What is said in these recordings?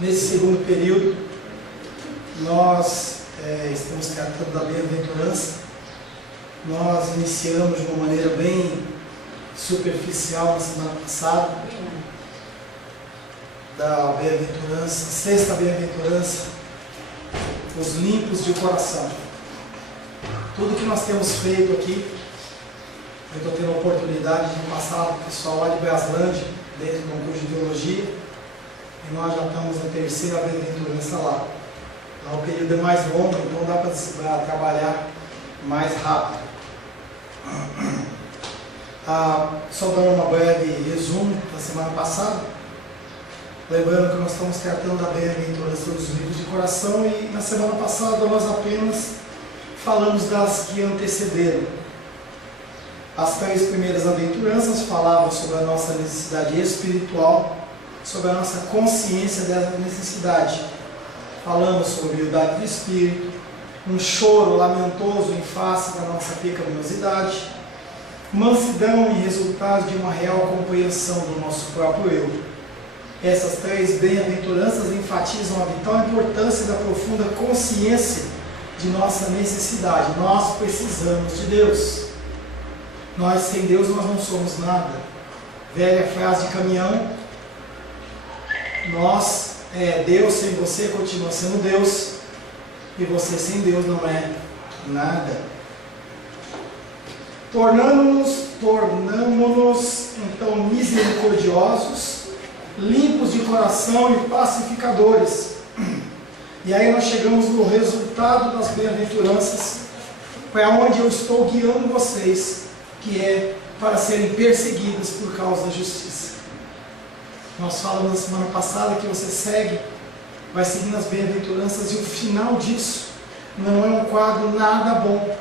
Nesse segundo período, nós estamos tratando da bem-aventurança. Nós iniciamos de uma maneira bem superficial na semana passada, da bem-aventurança, sexta bem-aventurança, os limpos de coração. Tudo que nós temos feito aqui, eu estou tendo a oportunidade de passar para o pessoal lá de Braslândia, dentro de um curso de teologia, e nós já estamos na terceira bem-aventurança lá. Lá o período é mais longo, então dá para trabalhar mais rápido. Só dando uma breve resumo da semana passada, lembrando que nós estamos tratando da bem-aventurança dos livros de coração, e na semana passada nós apenas falamos das que antecederam. As 3 primeiras aventuranças falavam sobre a nossa necessidade espiritual, sobre a nossa consciência dessa necessidade. Falamos sobre humildade do espírito, um choro lamentoso em face da nossa pecaminosidade, mansidão e resultados de uma real compreensão do nosso próprio eu. Essas 3 bem-aventuranças enfatizam a vital importância da profunda consciência de nossa necessidade. Nós precisamos de Deus. Nós, sem Deus, nós não somos nada. Velha frase de caminhão. Deus sem você continua sendo Deus, e você sem Deus não é nada. Tornamos-nos então misericordiosos, limpos de coração e pacificadores. E aí nós chegamos no resultado das bem-aventuranças, para onde eu estou guiando vocês, que é para serem perseguidos por causa da justiça. Nós falamos na semana passada que você vai seguindo as bem-aventuranças, e o final disso não é um quadro nada bom,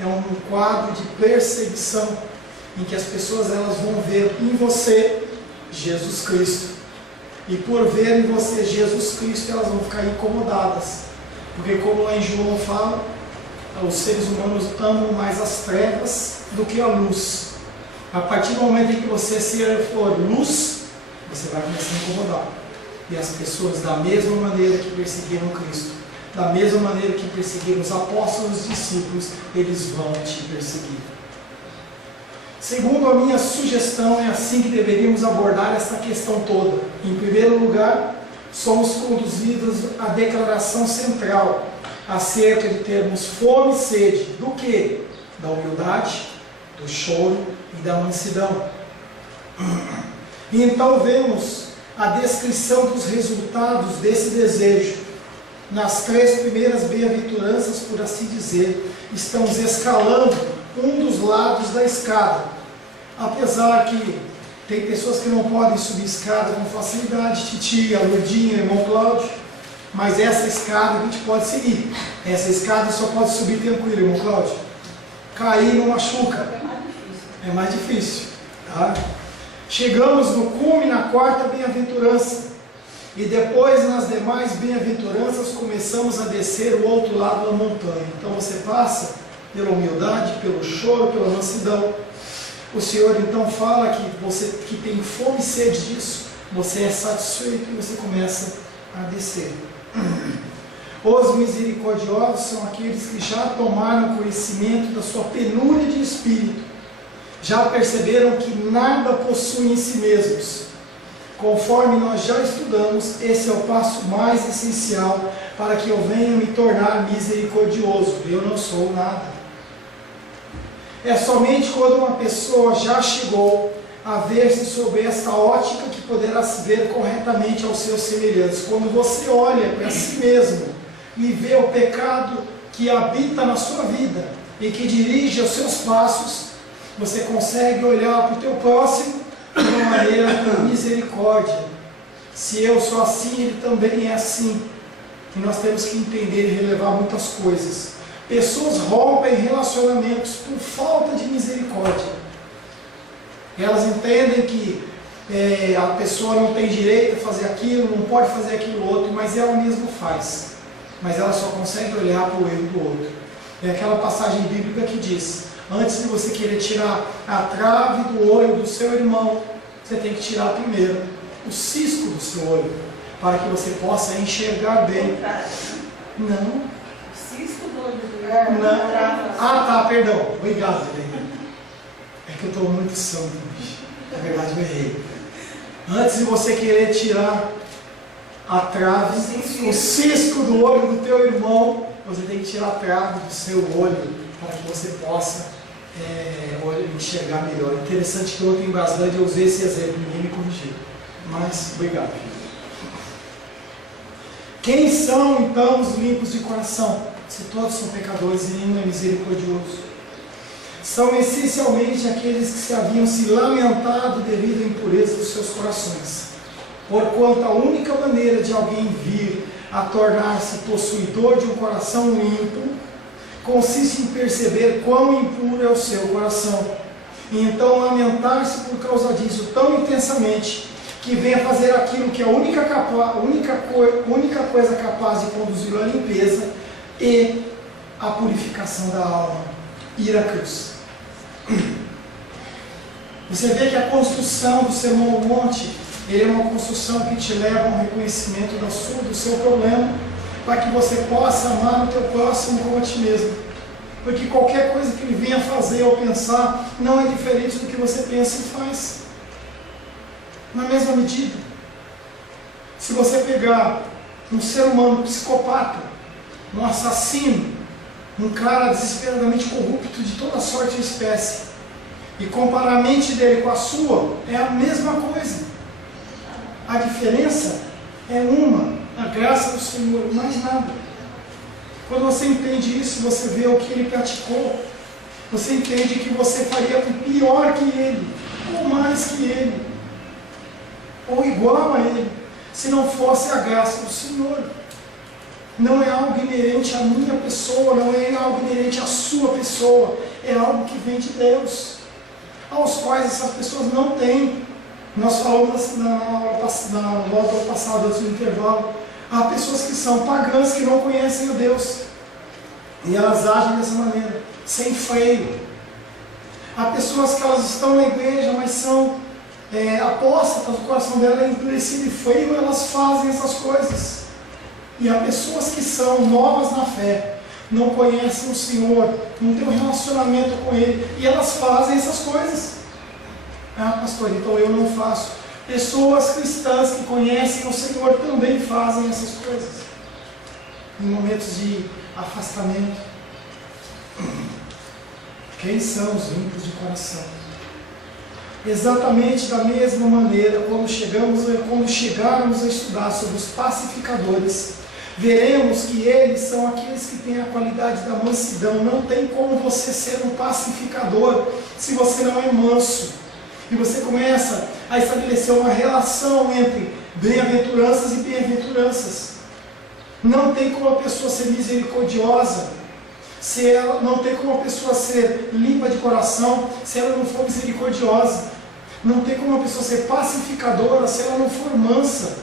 é um quadro de perseguição, em que as pessoas elas vão ver em você Jesus Cristo, e por ver em você Jesus Cristo elas vão ficar incomodadas, porque como lá em João fala, os seres humanos amam mais as trevas do que a luz. A partir do momento em que você for luz, você vai começar a incomodar. E as pessoas, da mesma maneira que perseguiram Cristo, da mesma maneira que perseguiram os apóstolos e os discípulos, eles vão te perseguir. Segundo a minha sugestão, é assim que deveríamos abordar essa questão toda. Em primeiro lugar, somos conduzidos à declaração central acerca de termos fome e sede do quê? Da humildade, do choro e da mansidão. E então vemos a descrição dos resultados desse desejo. Nas 3 primeiras bem-aventuranças, por assim dizer, estamos escalando um dos lados da escada. Apesar que tem pessoas que não podem subir escada com facilidade, titia, Lourdinha, irmão Cláudio, mas essa escada a gente pode seguir. Essa escada só pode subir tranquilo, irmão Cláudio. Cair não machuca. É mais difícil. Tá? Chegamos no cume na 4ª bem-aventurança. E depois nas demais bem-aventuranças começamos a descer o outro lado da montanha. Então você passa pela humildade, pelo choro, pela mansidão. O Senhor então fala que você que tem fome e sede disso, você é satisfeito e você começa a descer. Os misericordiosos são aqueles que já tomaram conhecimento da sua penúria de espírito, já perceberam que nada possuem em si mesmos. Conforme nós já estudamos, esse é o passo mais essencial para que eu venha me tornar misericordioso. Eu não sou nada. É somente quando uma pessoa já chegou a ver-se sob esta ótica que poderá se ver corretamente aos seus semelhantes. Quando você olha para si mesmo e vê o pecado que habita na sua vida e que dirige os seus passos, você consegue olhar para o teu próximo de uma maneira com misericórdia. Se eu sou assim, ele também é assim. E nós temos que entender e relevar muitas coisas. Pessoas rompem relacionamentos por falta de misericórdia. Elas entendem que a pessoa não tem direito a fazer aquilo, não pode fazer aquilo outro, mas ela mesma faz. Mas ela só consegue olhar para o erro do outro. É aquela passagem bíblica que diz: antes de você querer tirar a trave do olho do seu irmão, você tem que tirar primeiro o cisco do seu olho. para que você possa enxergar bem. Não. Cisco do olho. Não. Ah, tá, perdão. Obrigado, Helena. É que eu estou muito santo, bicho. Na verdade, eu errei. Antes de você querer tirar a trave, o cisco do olho do teu irmão, você tem que tirar a trave do seu olho, para que você possa enxergar melhor. Interessante que ontem em Brasilândia eu usei esse exemplo, ninguém me corrigiu. Mas, obrigado, filho. Quem são então os limpos de coração? Se todos são pecadores e nenhum é misericordioso. São essencialmente aqueles que se haviam se lamentado devido à impureza dos seus corações. Porquanto a única maneira de alguém vir a tornar-se possuidor de um coração limpo consiste em perceber quão impuro é o seu coração, e então lamentar-se por causa disso tão intensamente que venha fazer aquilo que é a única coisa capaz de conduzi-lo à limpeza e à purificação da alma, ir à cruz. Você vê que a construção do Sermão do Monte, ele é uma construção que te leva a um reconhecimento do seu problema, para que você possa amar o teu próximo como a ti mesmo. Porque qualquer coisa que ele venha fazer ou pensar não é diferente do que você pensa e faz. Na mesma medida, se você pegar um ser humano psicopata, um assassino, um cara desesperadamente corrupto de toda sorte e espécie, e comparar a mente dele com a sua, é a mesma coisa. A diferença é uma, a graça do Senhor, mais nada. Quando você entende isso, você vê o que ele praticou, você entende que você faria pior que ele, ou mais que ele, ou igual a ele, se não fosse a graça do Senhor. Não é algo inerente à minha pessoa, não é algo inerente à sua pessoa, é algo que vem de Deus, aos quais essas pessoas não têm. Nós falamos na aula passada, antes do intervalo, há pessoas que são pagãs, que não conhecem o Deus, e elas agem dessa maneira, sem freio. Há pessoas que elas estão na igreja, mas são apóstatas, o coração dela é endurecido e freio, elas fazem essas coisas. E há pessoas que são novas na fé, não conhecem o Senhor, não têm um relacionamento com Ele, e elas fazem essas coisas. Ah, pastor, então eu não faço. Pessoas cristãs que conhecem o Senhor também fazem essas coisas, em momentos de afastamento. Quem são os limpos de coração? Exatamente da mesma maneira, quando chegarmos a estudar sobre os pacificadores, veremos que eles são aqueles que têm a qualidade da mansidão. Não tem como você ser um pacificador se você não é manso. E você começa a estabelecer uma relação entre bem-aventuranças e bem-aventuranças. Não tem como a pessoa ser misericordiosa, não tem como a pessoa ser limpa de coração se ela não for misericordiosa. Não tem como a pessoa ser pacificadora se ela não for mansa.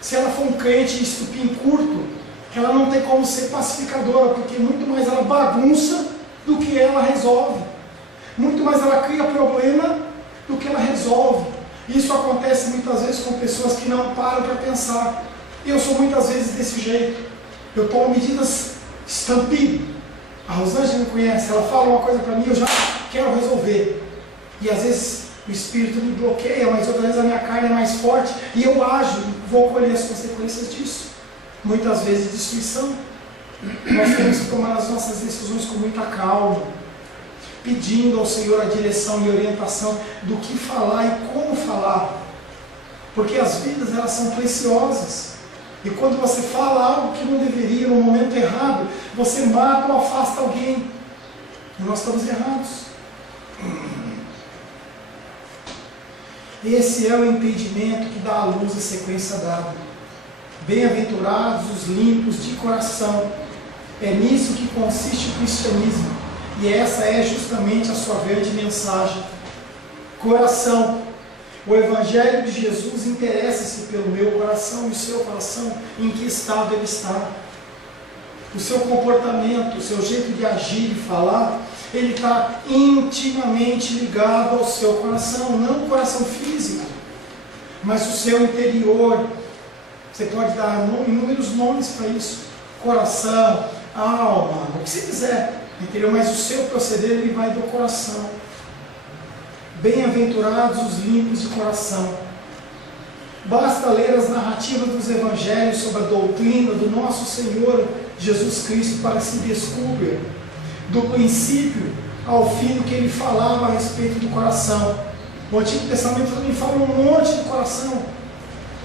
Se ela for um crente de estupim curto, ela não tem como ser pacificadora, porque muito mais ela bagunça do que ela resolve. Muito mais ela cria problema do que ela resolve. Isso acontece muitas vezes com pessoas que não param para pensar. Eu sou muitas vezes desse jeito. Eu tomo medidas estampilho. A Rosângela me conhece, ela fala uma coisa para mim, eu já quero resolver. E às vezes o espírito me bloqueia, mas outras vezes a minha carne é mais forte e eu ajo e vou colher as consequências disso. Muitas vezes destruição. Nós temos que tomar as nossas decisões com muita calma, pedindo ao Senhor a direção e orientação do que falar e como falar, porque as vidas elas são preciosas, e quando você fala algo que não deveria no momento errado, você mata ou afasta alguém, e nós estamos errados. Esse é o entendimento que dá à luz a sequência dada. Bem-aventurados os limpos de coração, é nisso que consiste o cristianismo. E essa é justamente a sua grande mensagem. Coração. O Evangelho de Jesus interessa-se pelo meu coração e o seu coração, em que estado ele está. O seu comportamento, o seu jeito de agir e falar, ele está intimamente ligado ao seu coração, não o coração físico, mas o seu interior. Você pode dar inúmeros nomes para isso. Coração, alma, o que você quiser. Entendeu? Mas o seu proceder, ele vai do coração. Bem-aventurados os limpos de coração. Basta ler as narrativas dos evangelhos sobre a doutrina do nosso Senhor Jesus Cristo para se descobrir do princípio ao fim do que ele falava a respeito do coração. O Antigo Testamento também fala um monte do coração.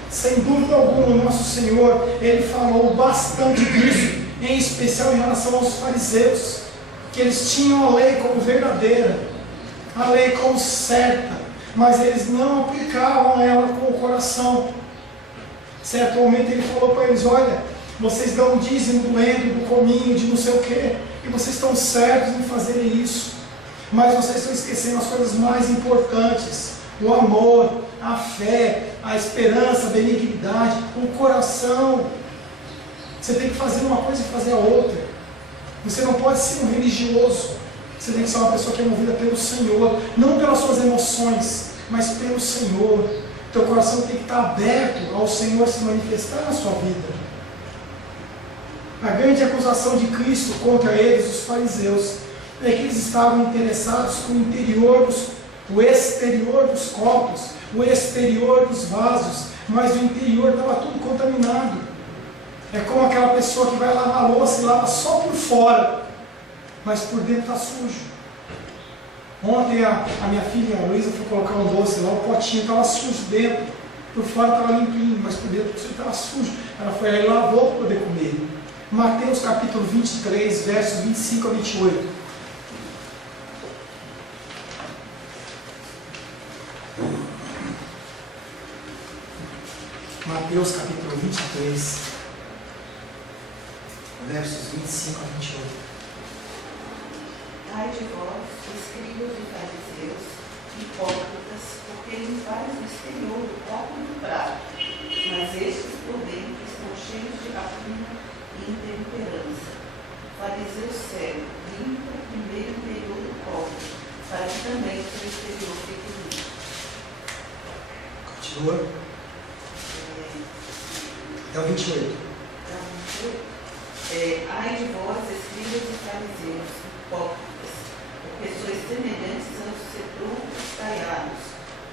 Sem dúvida alguma, o nosso Senhor, ele falou bastante disso, em especial em relação aos fariseus, que eles tinham a lei como verdadeira, a lei como certa, mas eles não aplicavam ela com o coração. Certo momento ele falou para eles: olha, vocês dão dízimo do endro, do cominho, de não sei o que, e vocês estão certos em fazerem isso, mas vocês estão esquecendo as coisas mais importantes: o amor, a fé, a esperança, a benignidade, o coração. Você tem que fazer uma coisa e fazer a outra. Você não pode ser um religioso. Você tem que ser uma pessoa que é movida pelo Senhor, não pelas suas emoções, mas pelo Senhor. Teu coração tem que estar aberto ao Senhor se manifestar na sua vida. A grande acusação de Cristo contra eles, os fariseus, é que eles estavam interessados com o exterior dos copos, o exterior dos vasos, mas o interior estava tudo contaminado. É como aquela pessoa que vai lavar a louça e lava só por fora, mas por dentro está sujo. Ontem a minha filha, a Luísa, foi colocar um doce lá, o potinho estava sujo dentro, por fora estava limpinho, mas por dentro estava sujo. Ela foi lá e lavou para poder comer. Mateus capítulo 23, versos 25 a 28. Mateus capítulo 23, versos 25 a 28. Ai de vós, escribas e fariseus, hipócritas, porque limpais o exterior do copo e do prato, mas estes por dentro estão cheios de rapina e intemperança. Fariseu cego, limpa primeiro o interior do copo, para que também o seu exterior fique limpo. Continua. É o 28. Ai de vós, escribas e fariseus, hipócritas, porque sois semelhantes aos sepulcros caiados,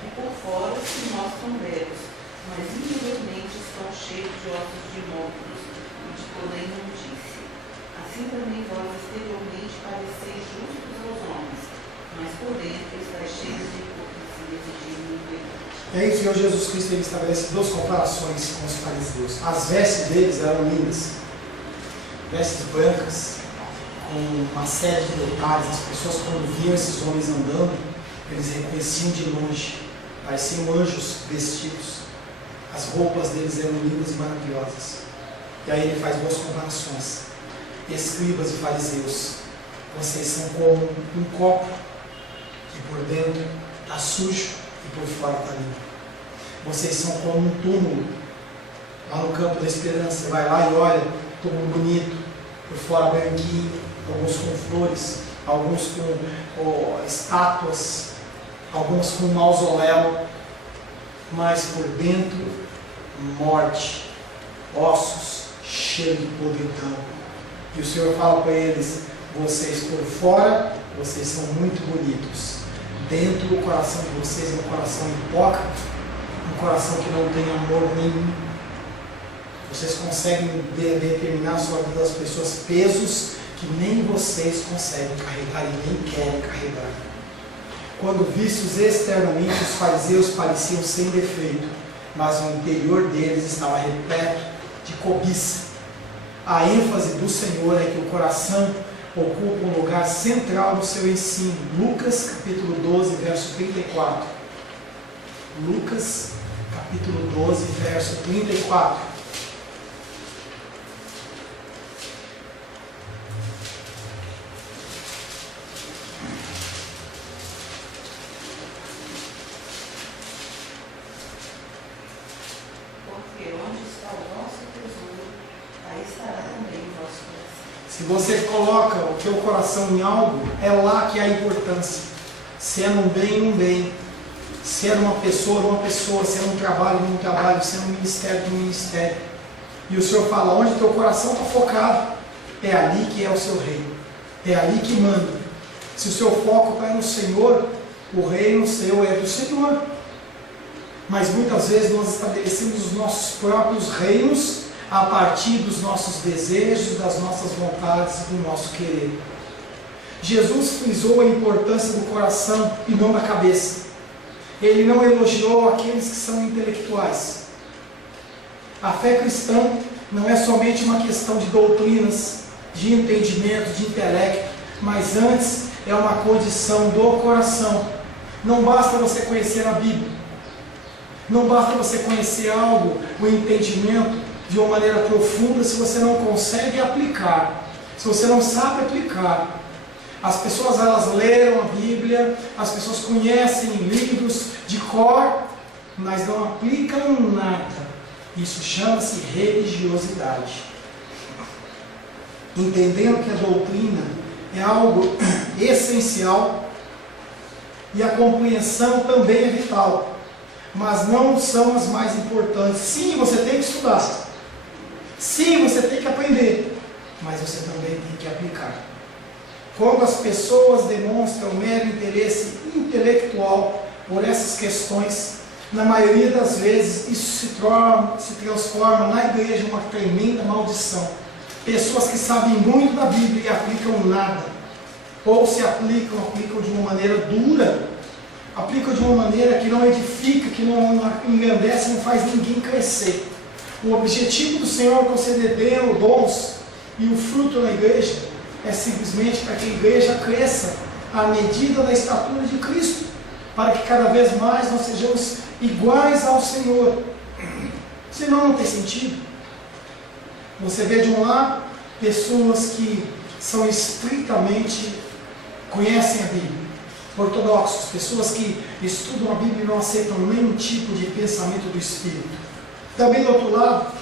que por fora se mostram belos, mas interiormente estão cheios de ossos de mortos e de toda imundície. Assim também vós exteriormente pareceis justos aos homens, mas por dentro estáis cheios de hipocrisias e de iniquidade. É isso que o Jesus Cristo ele estabelece duas comparações com os fariseus. As vestes deles eram lindas, vestes brancas, com uma série de detalhes. As pessoas, quando viam esses homens andando, eles reconheciam de longe, pareciam anjos vestidos. As roupas deles eram lindas e maravilhosas. E aí ele faz duas comparações. Escribas e fariseus, vocês são como um copo que por dentro está sujo e por fora está limpo. Vocês são como um túmulo lá no campo da esperança. Você vai lá e olha, túmulo bonito, por fora branquinho, alguns com flores, alguns com estátuas, alguns com mausoléu, mas por dentro morte, ossos, cheio de podridão. E o Senhor fala para eles: vocês por fora, vocês são muito bonitos. Dentro, o coração de vocês é um coração hipócrita, um coração que não tem amor nenhum. Vocês conseguem determinar sobre a vida das pessoas pesos que nem vocês conseguem carregar e nem querem carregar. Quando vistos externamente, os fariseus pareciam sem defeito, mas o interior deles estava repleto de cobiça. A ênfase do Senhor é que o coração ocupa um lugar central no seu ensino. Lucas capítulo 12, verso 34. Lucas capítulo 12, verso 34. Se você coloca o teu coração em algo, é lá que há importância. Se é num bem, um bem. Se é numa pessoa, se é num trabalho, num trabalho. Se é num ministério, num ministério. E o Senhor fala, onde teu coração está focado, é ali que é o seu reino. É ali que manda. Se o seu foco está no Senhor, o reino seu é do Senhor. Mas muitas vezes nós estabelecemos os nossos próprios reinos a partir dos nossos desejos, das nossas vontades e do nosso querer. Jesus frisou a importância do coração e não da cabeça. Ele não elogiou aqueles que são intelectuais. A fé cristã não é somente uma questão de doutrinas, de entendimento, de intelecto, mas antes é uma condição do coração. Não basta você conhecer a Bíblia, não basta você conhecer algo, o entendimento de uma maneira profunda, se você não consegue aplicar, se você não sabe aplicar. As pessoas, elas leram a Bíblia, as pessoas conhecem livros de cor, mas não aplicam nada. Isso chama-se religiosidade. Entendendo que a doutrina é algo essencial e a compreensão também é vital, mas não são as mais importantes. Sim, você tem que estudar, sim, você tem que aprender, mas você também tem que aplicar. Quando as pessoas demonstram mero interesse intelectual por essas questões, na maioria das vezes isso se transforma na igreja uma tremenda maldição. Pessoas que sabem muito da Bíblia e aplicam nada, ou se aplicam de uma maneira dura, aplicam de uma maneira que não edifica, que não engrandece, não faz ninguém crescer. O objetivo do Senhor conceder dons e o fruto na igreja é simplesmente para que a igreja cresça à medida da estatura de Cristo, para que cada vez mais nós sejamos iguais ao Senhor. Senão não tem sentido. Você vê de um lado pessoas que são estritamente, conhecem a Bíblia, ortodoxos, pessoas que estudam a Bíblia e não aceitam nenhum tipo de pensamento do Espírito. Também do outro lado,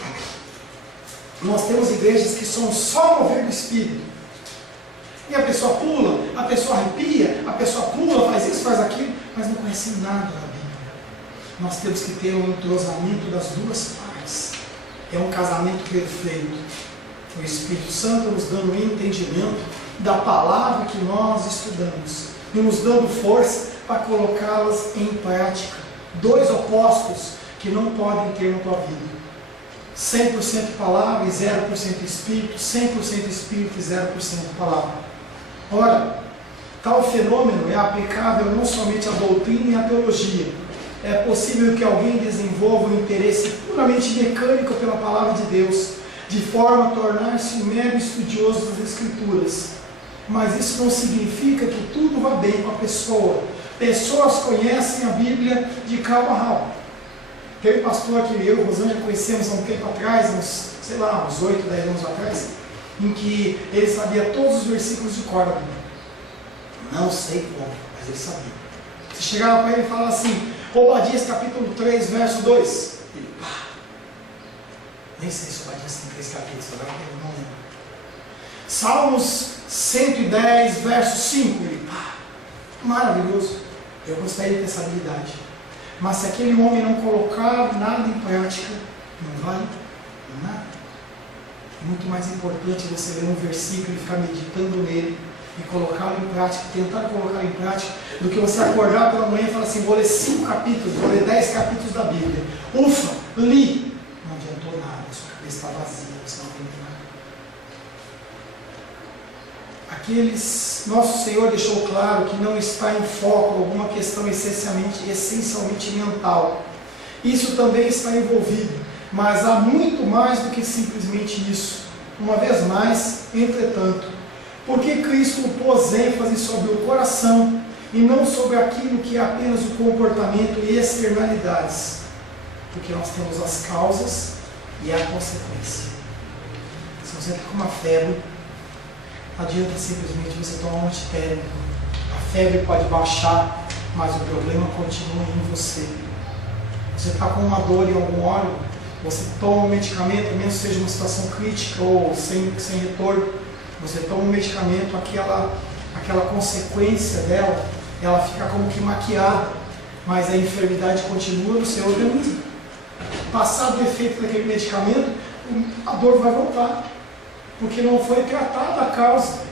nós temos igrejas que são só mover do Espírito. E a pessoa pula, a pessoa arrepia, a pessoa pula, faz isso, faz aquilo, mas não conhece nada da Bíblia. Nós temos que ter um entrosamento das duas partes. É um casamento perfeito. O Espírito Santo nos dando entendimento da palavra que nós estudamos e nos dando força para colocá-las em prática. Dois opostos que não podem ter na tua vida. 100% palavra e 0% Espírito, 100% Espírito e 0% palavra. Ora, tal fenômeno é aplicável não somente à doutrina e à teologia. É possível que alguém desenvolva um interesse puramente mecânico pela palavra de Deus, de forma a tornar-se um mero estudioso das Escrituras. Mas isso não significa que tudo vá bem com a pessoa. Pessoas conhecem a Bíblia de cabo a rabo. Tem um pastor que eu e Rosângela conhecemos há um tempo atrás, uns 8, 10 anos atrás, em que ele sabia todos os versículos de cor da Bíblia. Não sei como, mas ele sabia. Você chegava para ele e falava assim, Obadias capítulo 3, verso 2. Ele, nem sei se Obadias tem 3 capítulos, agora eu não lembro. Salmos 110, verso 5. Ele, maravilhoso. Eu gostaria de ter essa habilidade. Mas se aquele homem não colocar nada em prática, não vale nada. É muito mais importante você ler um versículo e ficar meditando nele e colocá-lo em prática, tentar colocar em prática, do que você acordar pela manhã e falar assim, vou ler 5 capítulos, vou ler 10 capítulos da Bíblia. Ufa, li! Não adiantou nada, sua cabeça está vazia, você não tem nada. Nosso Senhor deixou claro que não está em foco alguma questão essencialmente mental. Isso também está envolvido, mas há muito mais do que simplesmente isso. Uma vez mais, entretanto, por que Cristo pôs ênfase sobre o coração e não sobre aquilo que é apenas o comportamento e externalidades? Porque nós temos as causas e a consequência. Se você está com uma febre, não adianta simplesmente você tomar um antitérmico. A febre pode baixar, mas o problema continua em você. Você está com uma dor em algum órgão, você toma um medicamento, mesmo que seja uma situação crítica ou sem retorno, você toma um medicamento, aquela consequência dela, ela fica como que maquiada, mas a enfermidade continua no seu organismo. Passado o efeito daquele medicamento, a dor vai voltar, porque não foi tratada a causa.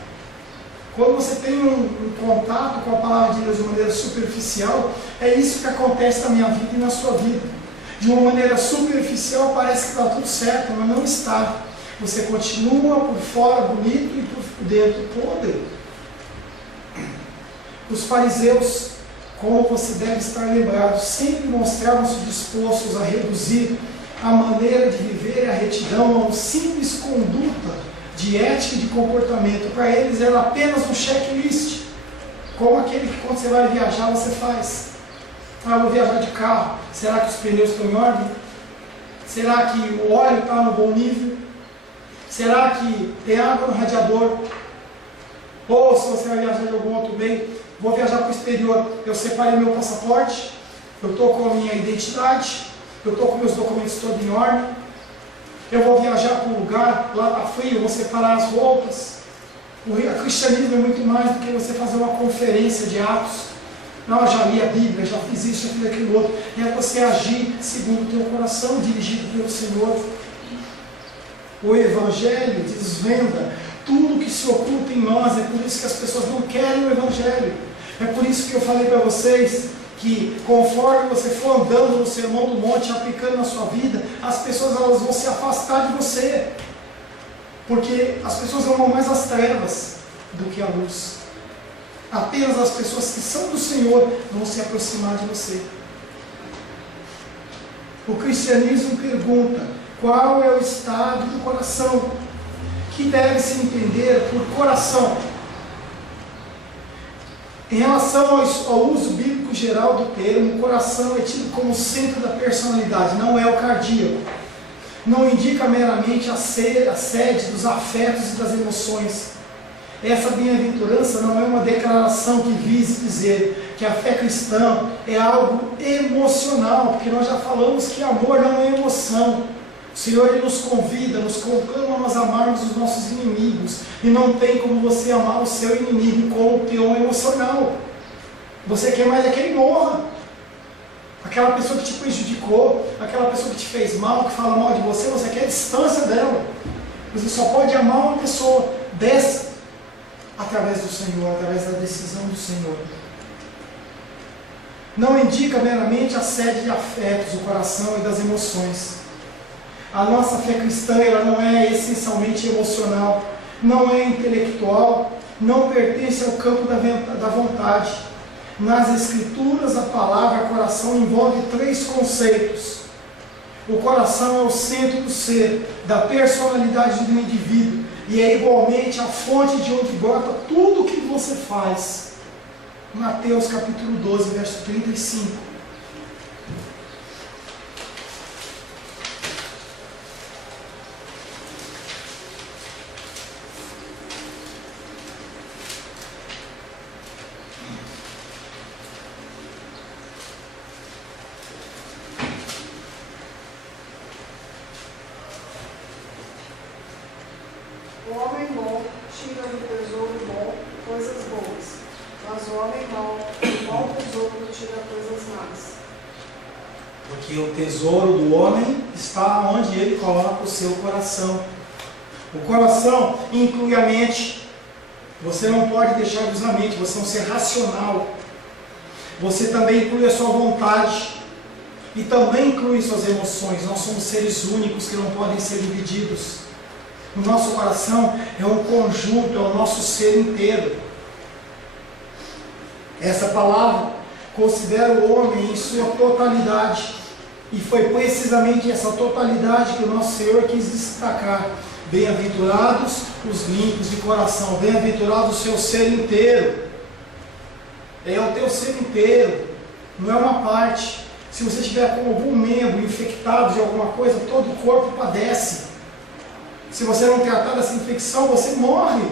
Quando você tem um contato com a palavra de Deus de maneira superficial, é isso que acontece na minha vida e na sua vida. De uma maneira superficial parece que está tudo certo, mas não está. Você continua por fora bonito e por dentro podre. Os fariseus, como você deve estar lembrado, sempre mostravam-se dispostos a reduzir a maneira de viver e a retidão a uma simples conduta de ética e de comportamento. Para eles era apenas um checklist, como aquele que quando você vai viajar você faz. Ah, vou viajar de carro, será que os pneus estão em ordem? Será que o óleo está no bom nível? Será que tem água no radiador? Ou se você vai viajar de algum outro meio, vou viajar para o exterior, eu separei meu passaporte, eu estou com a minha identidade, eu estou com meus documentos todos em ordem, eu vou viajar para um lugar, lá está frio, eu vou separar as roupas. O cristianismo é muito mais do que você fazer uma conferência de atos. Não, eu já li a Bíblia, já fiz isso, já fiz aquilo outro. É você agir segundo o teu coração, dirigido pelo Senhor. O Evangelho desvenda tudo que se oculta em nós. É por isso que as pessoas não querem o Evangelho. É por isso que eu falei para vocês que conforme você for andando no Sermão do Monte, aplicando na sua vida, as pessoas elas vão se afastar de você. Porque as pessoas amam mais as trevas do que a luz. Apenas as pessoas que são do Senhor vão se aproximar de você. O cristianismo pergunta: qual é o estado do coração? Que deve se entender por coração. Em relação ao uso bíblico geral do termo, o coração é tido como centro da personalidade, não é o cardíaco. Não indica meramente a sede dos afetos e das emoções. Essa bem-aventurança não é uma declaração que vise dizer que a fé cristã é algo emocional, porque nós já falamos que amor não é emoção. O Senhor ele nos convida, nos conclama a nós amarmos os nossos inimigos, e não tem como você amar o seu inimigo com o teu emocional. Você quer mais é que ele morra. Aquela pessoa que te prejudicou, aquela pessoa que te fez mal, que fala mal de você, você quer a distância dela. Você só pode amar uma pessoa dessa através do Senhor, através da decisão do Senhor. Não indica meramente a sede de afetos, do coração e das emoções. A nossa fé cristã ela não é essencialmente emocional, não é intelectual, não pertence ao campo da vontade. Nas Escrituras, a palavra coração envolve 3 conceitos. O coração é o centro do ser, da personalidade do indivíduo, e é igualmente a fonte de onde brota tudo o que você faz. Mateus capítulo 12, verso 35. O homem bom tira do tesouro bom coisas boas, mas o homem mau do mau tesouro tira coisas más. Porque o tesouro do homem está onde ele coloca o seu coração. O coração inclui a mente. Você não pode deixar de usar a mente, você é um ser racional. Você também inclui a sua vontade. E também inclui suas emoções. Nós somos seres únicos que não podem ser divididos. O nosso coração é um conjunto, é o nosso ser inteiro. Essa palavra considera o homem em sua totalidade. E foi precisamente essa totalidade que o nosso Senhor quis destacar. Bem-aventurados os limpos de coração, bem-aventurado o seu ser inteiro. É o teu ser inteiro, não é uma parte. Se você tiver com algum membro infectado de alguma coisa, todo o corpo padece. Se você não tratar dessa infecção, você morre.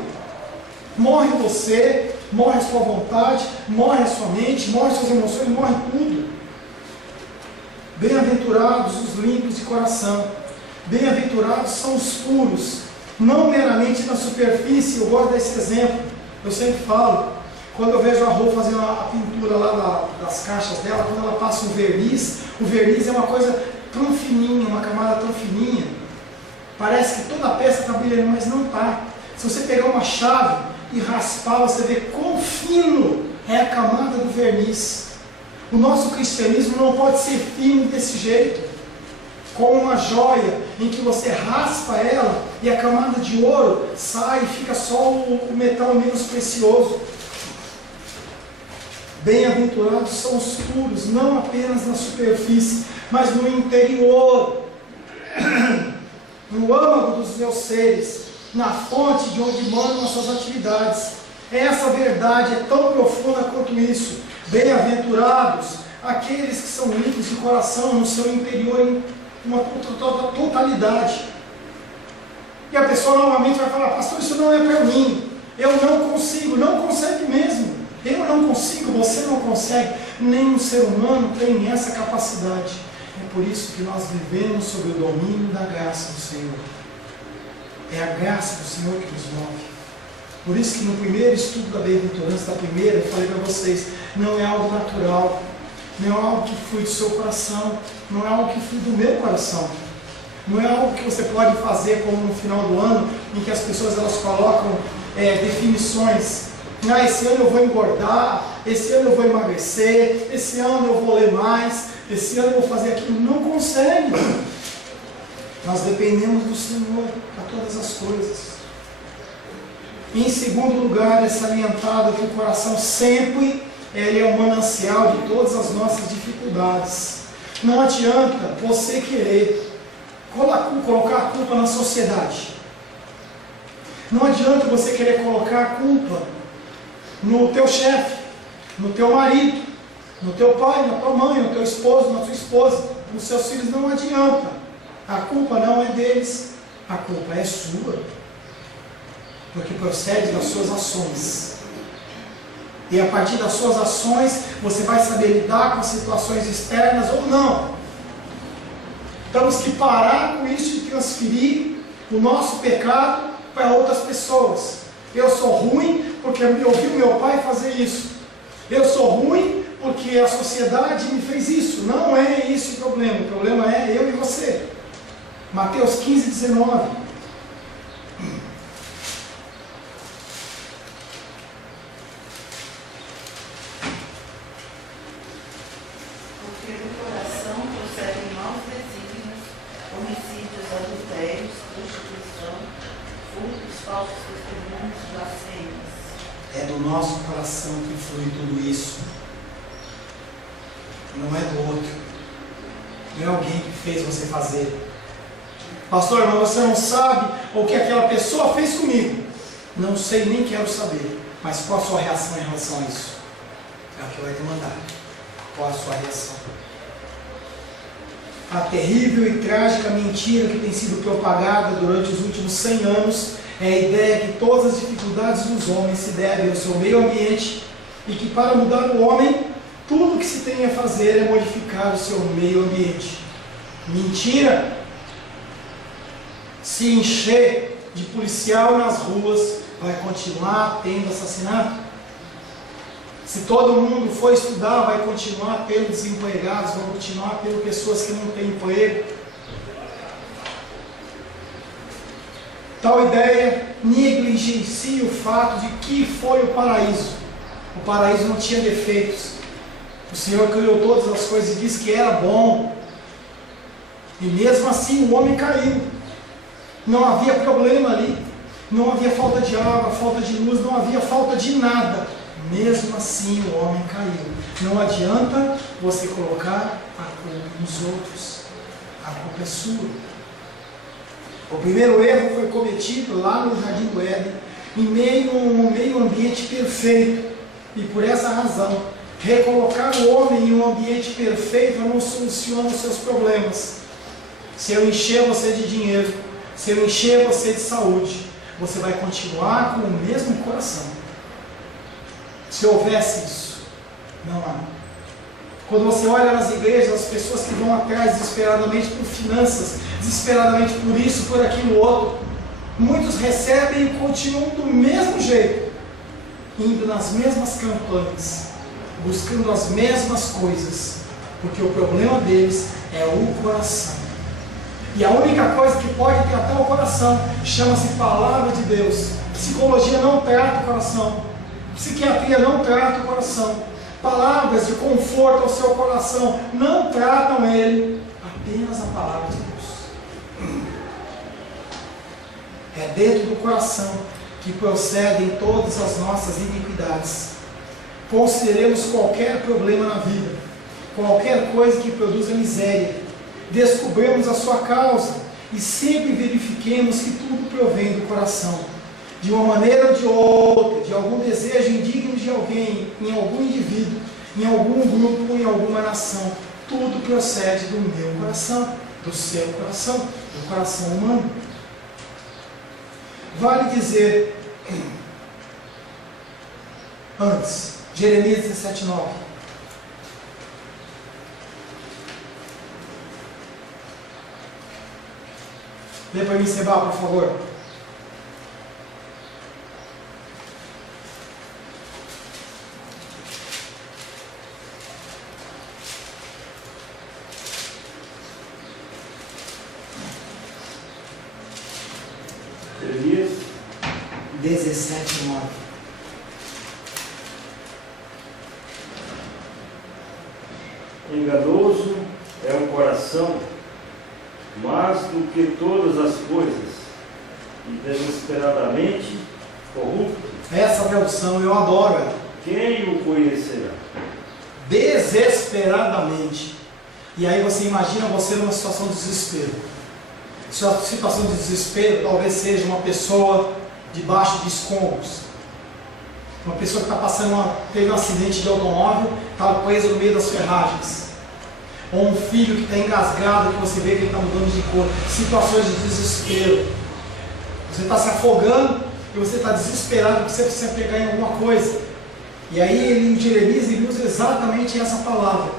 Morre você, morre a sua vontade, morre a sua mente, morre as suas emoções, morre tudo. Bem-aventurados os limpos de coração. Bem-aventurados são os puros, não meramente na superfície. Eu gosto desse exemplo, eu sempre falo. Quando eu vejo a Rô fazendo a pintura lá das caixas dela, quando ela passa o verniz é uma coisa tão fininha, uma camada tão fininha. Parece que toda a peça está brilhando, mas não está. Se você pegar uma chave e raspar, você vê quão fino é a camada do verniz. O nosso cristianismo não pode ser fino desse jeito, como uma joia em que você raspa ela e a camada de ouro sai e fica só o metal menos precioso. Bem-aventurados são os puros, não apenas na superfície, mas no interior, no âmago dos meus seres, na fonte de onde mandam as suas atividades. Essa verdade é tão profunda quanto isso. Bem-aventurados aqueles que são limpos de coração, no seu interior, em uma totalidade. E a pessoa normalmente vai falar: pastor, isso não é para mim, eu não consigo. Não consegue mesmo. Eu não consigo, você não consegue. Nenhum ser humano tem essa capacidade. É por isso que nós vivemos sob o domínio da graça do Senhor. É a graça do Senhor que nos move. Por isso que no primeiro estudo da bem-aventurança, da primeira, eu falei para vocês, não é algo natural, não é algo que flui do seu coração, não é algo que flui do meu coração. Não é algo que você pode fazer como no final do ano, em que as pessoas elas colocam definições. Esse ano eu vou engordar, esse ano eu vou emagrecer, esse ano eu vou ler mais, esse ano eu vou fazer aquilo. Não consegue. Nós dependemos do Senhor para todas as coisas. Em segundo lugar, é salientado que o coração sempre ele é o manancial de todas as nossas dificuldades. Não adianta você querer colocar a culpa na sociedade. Não adianta você querer colocar a culpa no teu chefe, no teu marido, no teu pai, na tua mãe, no teu esposo, na tua esposa, nos seus filhos. Não adianta. A culpa não é deles, a culpa é sua, porque procede das suas ações. E a partir das suas ações, você vai saber lidar com as situações externas ou não. Temos que parar com isso de transferir o nosso pecado para outras pessoas. Eu sou ruim porque eu vi o meu pai fazer isso. Eu sou ruim porque a sociedade me fez isso. Não é esse o problema. O problema é eu e você. Mateus 15, 19. Porque do coração procedem maus desígnios, homicídios, adultérios, prostituição, furtos, falsos testemunhos, blasfêmias. É do nosso coração que flui tudo isso. Não é do outro. Não é alguém que fez você fazer. Pastor, mas você não sabe o que aquela pessoa fez comigo. Não sei, nem quero saber. Mas qual a sua reação em relação a isso? É o que vai demandar. Qual a sua reação? A terrível e trágica mentira que tem sido propagada durante os últimos 100 anos é a ideia que todas as dificuldades dos homens se devem ao seu meio ambiente e que para mudar o homem, tudo que se tem a fazer é modificar o seu meio ambiente. Mentira! Se encher de policial nas ruas, vai continuar tendo assassinato. Se todo mundo for estudar, vai continuar tendo desempregados, vai continuar tendo pessoas que não têm emprego. Tal ideia negligencia o fato de que foi o paraíso. O paraíso não tinha defeitos. O Senhor criou todas as coisas e disse que era bom. E mesmo assim o homem caiu. Não havia problema ali. Não havia falta de água, falta de luz, não havia falta de nada. Mesmo assim o homem caiu. Não adianta você colocar a culpa nos outros. A culpa é sua. O primeiro erro foi cometido lá no Jardim do Éden, em meio a um meio ambiente perfeito. E por essa razão, recolocar o homem em um ambiente perfeito não soluciona os seus problemas. Se eu encher você de dinheiro, se eu encher você de saúde, você vai continuar com o mesmo coração. Se houvesse isso, não há. Quando você olha nas igrejas, as pessoas que vão atrás desesperadamente por finanças, desesperadamente por isso, por aquilo outro, muitos recebem e continuam do mesmo jeito, indo nas mesmas campanhas, buscando as mesmas coisas, porque o problema deles é o coração. E a única coisa que pode tratar o coração chama-se Palavra de Deus. Psicologia não trata o coração. Psiquiatria não trata o coração. Palavras de conforto ao seu coração não tratam ele. Apenas a Palavra de Deus. É dentro do coração que procedem todas as nossas iniquidades. Consideremos qualquer problema na vida, qualquer coisa que produza miséria, descobramos a sua causa e sempre verifiquemos que tudo provém do coração, de uma maneira ou de outra, de algum desejo indigno de alguém, em algum indivíduo, em algum grupo, em alguma nação. Tudo procede do meu coração, do seu coração, do coração humano. Vale dizer, antes, Jeremias 17:9. Lê para mim, Seba, por favor. Jeremias 17:9. Enganoso é o coração, mais do que todas as coisas, e desesperadamente corrupto. Essa tradução eu adoro ela. Quem o conhecerá? Desesperadamente. E aí você imagina você numa situação de desespero. Sua situação de desespero talvez seja uma pessoa debaixo de escombros. Uma pessoa que está passando teve um acidente de automóvel, está presa no meio das ferragens. Ou um filho que está engasgado, que você vê que ele está mudando de cor. Situações de desespero. Você está se afogando e você está desesperado porque você precisa pegar em alguma coisa. E aí ele, em Jeremias, ele usa exatamente essa palavra.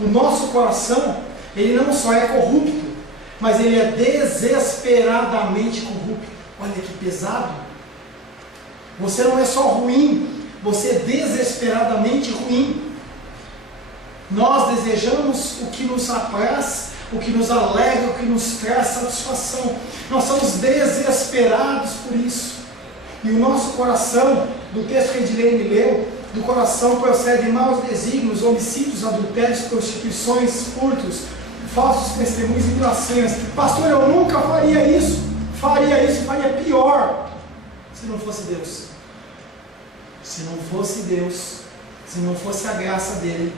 O nosso coração, ele não só é corrupto, mas ele é desesperadamente corrupto. Olha que pesado. Você não é só ruim, você é desesperadamente ruim. Nós desejamos o que nos apraz, o que nos alegra, o que nos traz satisfação. Nós somos desesperados por isso. E o nosso coração, do texto que a Edilene leu, do coração procedem maus desígnios, homicídios, adultérios, prostituições, furtos, falsos testemunhos e blasfêmias. Pastor, eu nunca faria isso. Faria pior, se não fosse Deus. Se não fosse Deus, se não fosse a graça dele,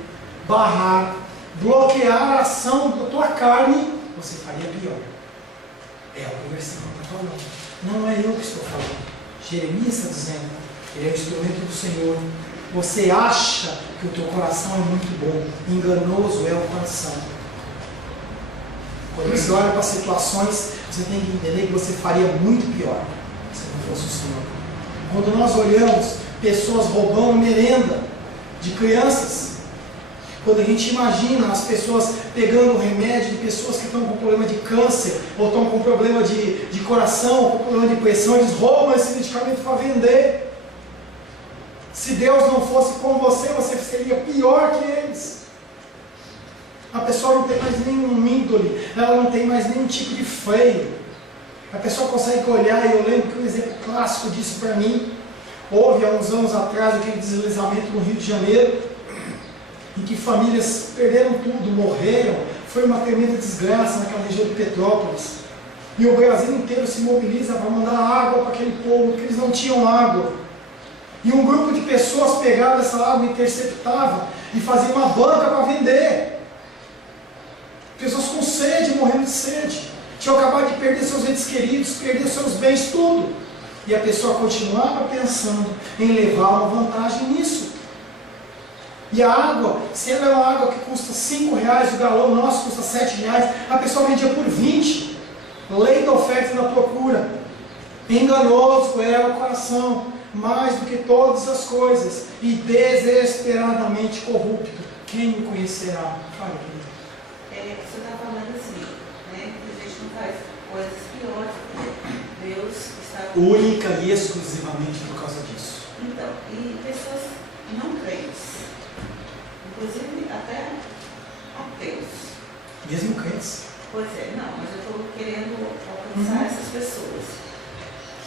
barrar, bloquear a ação da tua carne, você faria pior. É o que o versículo está falando. Não é eu que estou falando. Jeremias está dizendo, ele é o instrumento do Senhor. Você acha que o teu coração é muito bom, enganoso é o coração. Quando você olha para situações, você tem que entender que você faria muito pior se não fosse o Senhor. Quando nós olhamos pessoas roubando merenda de crianças, quando a gente imagina as pessoas pegando remédio de pessoas que estão com problema de câncer, ou estão com problema de coração, ou com problema de pressão, eles roubam esse medicamento para vender. Se Deus não fosse com você, você seria pior que eles. A pessoa não tem mais nenhum índole, ela não tem mais nenhum tipo de freio. A pessoa consegue olhar, e eu lembro que um exemplo clássico disso para mim, houve há uns anos atrás aquele deslizamento no Rio de Janeiro, em que famílias perderam tudo, morreram, foi uma tremenda desgraça naquela região de Petrópolis. E o Brasil inteiro se mobiliza para mandar água para aquele povo, porque eles não tinham água. E um grupo de pessoas pegava essa água, interceptava e fazia uma banca para vender. Pessoas com sede, morrendo de sede. Tinham acabado de perder seus entes queridos, perder seus bens, tudo. E a pessoa continuava pensando em levar uma vantagem nisso. E a água, se ela é uma água que custa R$5, o galão nosso custa R$7, a pessoa vendia por 20. Lei da oferta e da procura. Enganoso é o coração, mais do que todas as coisas, e desesperadamente corrupto. Quem me conhecerá? Fala, querido. Você está falando assim, né, que a gente não faz coisas piores, porque Deus está... Única e exclusivamente por causa disso. Então, e pessoas não crentes, inclusive até ateus. Mesmo crentes. Pois é, não, mas eu estou querendo alcançar essas pessoas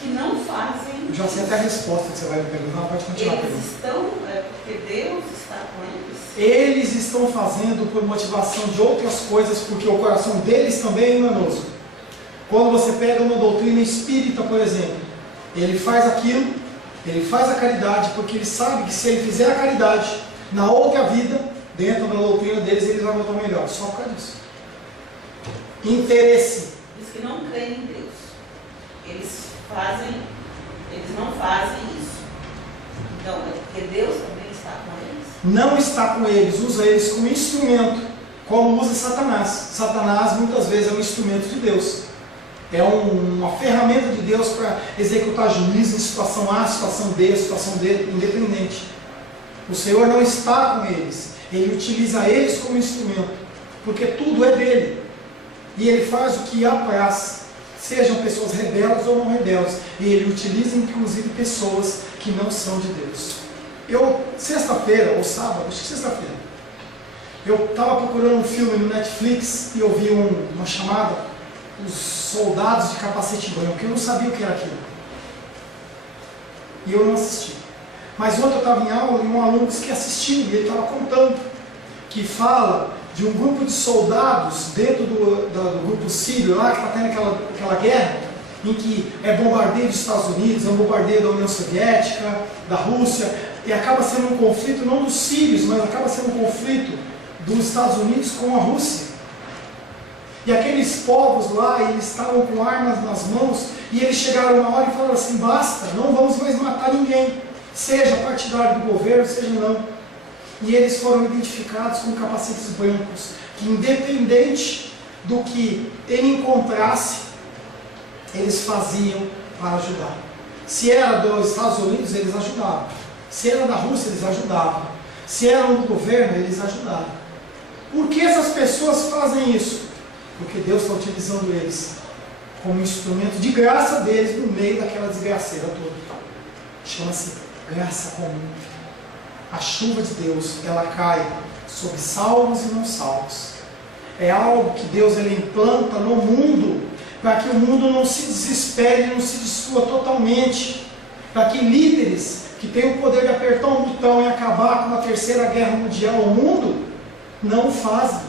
que não fazem. Eu já sei até a resposta que você vai me perguntar, pode continuar. Eles estão, porque Deus está com eles. Eles estão fazendo por motivação de outras coisas, porque o coração deles também é enganoso. Quando você pega uma doutrina espírita, por exemplo, ele faz aquilo, ele faz a caridade, porque ele sabe que se ele fizer a caridade na outra vida, dentro da doutrina deles, eles vão voltar melhor. Só por causa disso. Interesse. Diz que não creem em Deus. Eles não fazem isso. Então, é porque Deus também está com eles? Não está com eles, usa eles como instrumento, como usa Satanás. Satanás muitas vezes é um instrumento de Deus. É uma ferramenta de Deus para executar juízo em situação A, situação B, situação D, independente. O Senhor não está com eles. Ele utiliza eles como instrumento, porque tudo é dele. E ele faz o que apraz, sejam pessoas rebeldes ou não rebeldes. E ele utiliza inclusive pessoas que não são de Deus. Sexta-feira, ou sábado, acho que sexta-feira, eu estava procurando um filme no Netflix e eu vi uma chamada, Os Soldados de Capacete Branco, eu não sabia o que era aquilo. E eu não assisti. Mas ontem eu estava em aula e um aluno disse que assistiu, e ele estava contando, que fala de um grupo de soldados dentro do grupo sírio, lá que está tendo aquela guerra, em que é bombardeio dos Estados Unidos, é um bombardeio da União Soviética, da Rússia, e acaba sendo um conflito não dos sírios, mas acaba sendo um conflito dos Estados Unidos com a Rússia. E aqueles povos lá, eles estavam com armas nas mãos, e eles chegaram uma hora e falaram assim: basta, não vamos mais matar ninguém, seja partidário do governo, seja não. E eles foram identificados com capacetes brancos, que independente do que ele encontrasse, eles faziam para ajudar. Se era dos Estados Unidos, eles ajudavam. Se era da Rússia, eles ajudavam. Se eram do governo, eles ajudavam. Por que essas pessoas fazem isso? Porque Deus está utilizando eles como instrumento de graça deles no meio daquela desgraceira toda. Chama-se graça comum. A chuva de Deus, ela cai sobre salvos e não salvos. É algo que Deus ele implanta no mundo, para que o mundo não se desespere, não se destrua totalmente, para que líderes que têm o poder de apertar um botão e acabar com a terceira guerra mundial no mundo, não o fazem,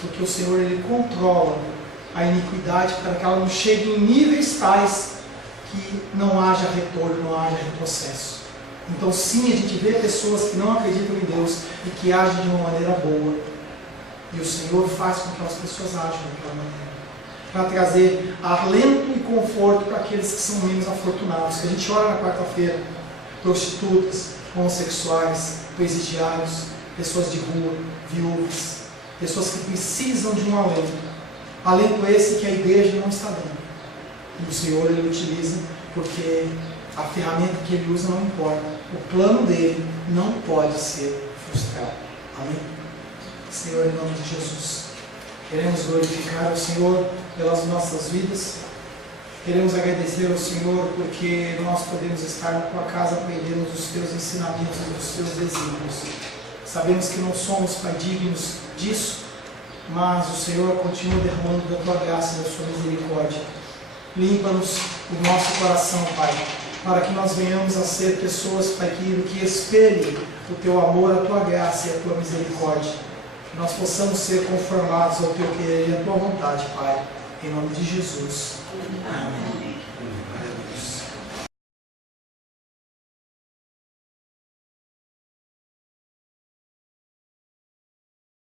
porque o Senhor ele controla a iniquidade para que ela não chegue em níveis tais que não haja retorno, não haja retrocesso. Então sim, a gente vê pessoas que não acreditam em Deus e que agem de uma maneira boa, e o Senhor faz com que as pessoas ajam daquela maneira, para trazer alento e conforto para aqueles que são menos afortunados. Que a gente ora na quarta-feira, prostitutas, homossexuais, presidiários, pessoas de rua, viúvas, pessoas que precisam de um alento. Alento esse que a igreja não está dando. E o Senhor ele utiliza, porque a ferramenta que ele usa não importa. O plano dele não pode ser frustrado. Amém? Senhor, em nome de Jesus, queremos glorificar o Senhor pelas nossas vidas. Queremos agradecer ao Senhor porque nós podemos estar na tua casa aprendendo dos teus ensinamentos e dos teus desígnios. Sabemos que não somos, Pai, dignos disso, mas o Senhor continua derramando da tua graça e da sua misericórdia. Limpa-nos o nosso coração, Pai, para que nós venhamos a ser pessoas, Pai querido, que espelhem o teu amor, a tua graça e a tua misericórdia. Que nós possamos ser conformados ao teu querer e à tua vontade, Pai. Em nome de Jesus. Amém. Aleluia.